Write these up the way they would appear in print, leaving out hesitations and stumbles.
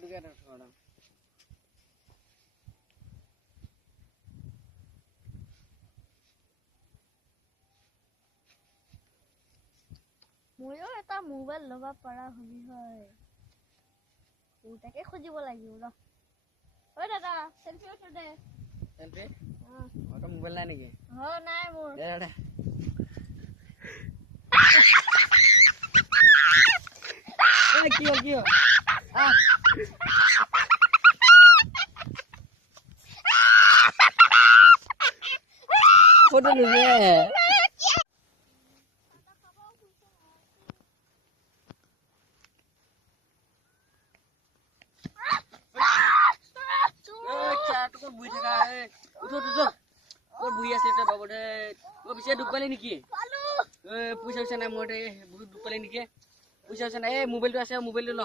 ফটোকে এটা উঠাও না ময়ো এটা মোবাইল ল'ব পৰা হলি হয় তাকে খুজিব লাগিব ৰ ঐ দাদা সেলফি উঠো দে সেলফি তো মোবাইল নাই নেকি নাই মোৰ দে দে কি হ'ল ফটো নুলে বুঢ়ী আছে বাবদে পিছে দুখ পালি নেকি পইচা পইচা নাই মোৰ বহুত দুখ পালি নেকি পইচা পইচা নাই মোবাইলটো আছে মোবাইলটো ল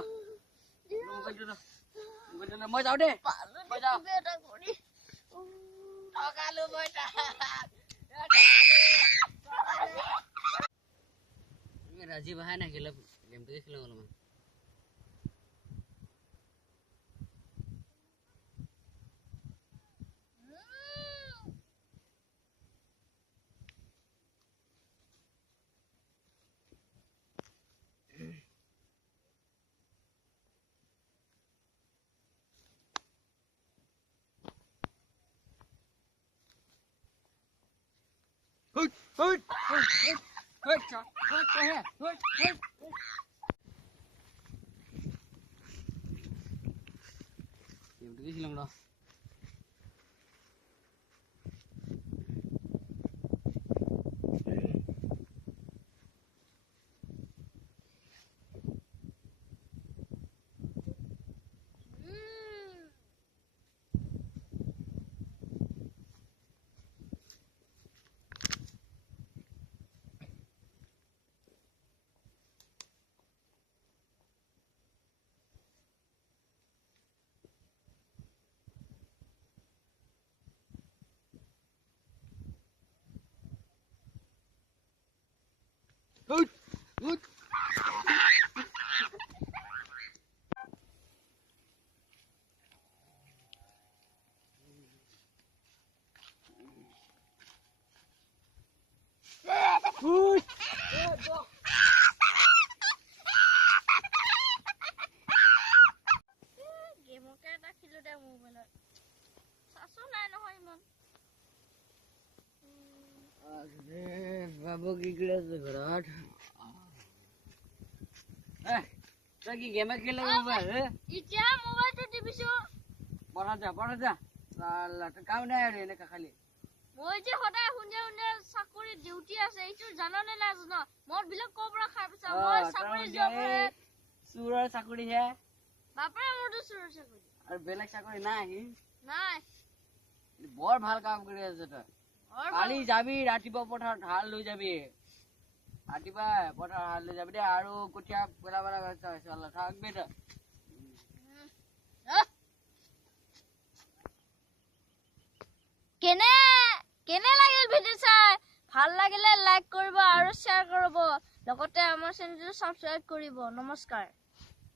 মই যাওঁ দে মই যাওঁ ৰাজীৱ আহাই নাহিলে গেমটোকে খেলো অলপমান গেমটোকে খেলাম ৰ গেমকে এটা খেলো দে মোবাইলত চাচো নাই নহয় ইমান বাবু কি কৰি আছে ঘৰত তই কি গেমে খেলে এতিয়া মোবাইলটো টিপিছো পঢ়া যা কাম নাই আৰু এনেকা খালি মই যে সদায় সন্ধিয়া চাকৰি ডিউটি আছে এইটো জাননে নাজান মোৰ বিলাক কৰ পৰা খাই পাইছা মই চাকৰি যোৱা চুৰৰ চাকৰি হে বাপৰে মোৰটো চুৰৰ চাকৰি আৰু বেলেগ চাকৰি নাই বৰ ভাল কাম কৰি আছে তই কালি যাবি ৰাতিপুৱা পথাৰত হাল লৈ যাবি ৰাতিপুৱা পথাৰত হাল লৈ যাবি দে আৰু কঠীয়া পেলাব থাকবি তই কেনে লাগিল ভিডিঅ চাই ভাল লাগিলে লাইক কৰিব আৰু শ্বেয়াৰ কৰিব লগতে আমাৰ চেনেলটো সাবস্ক্ৰাইব কৰিব নমস্কাৰ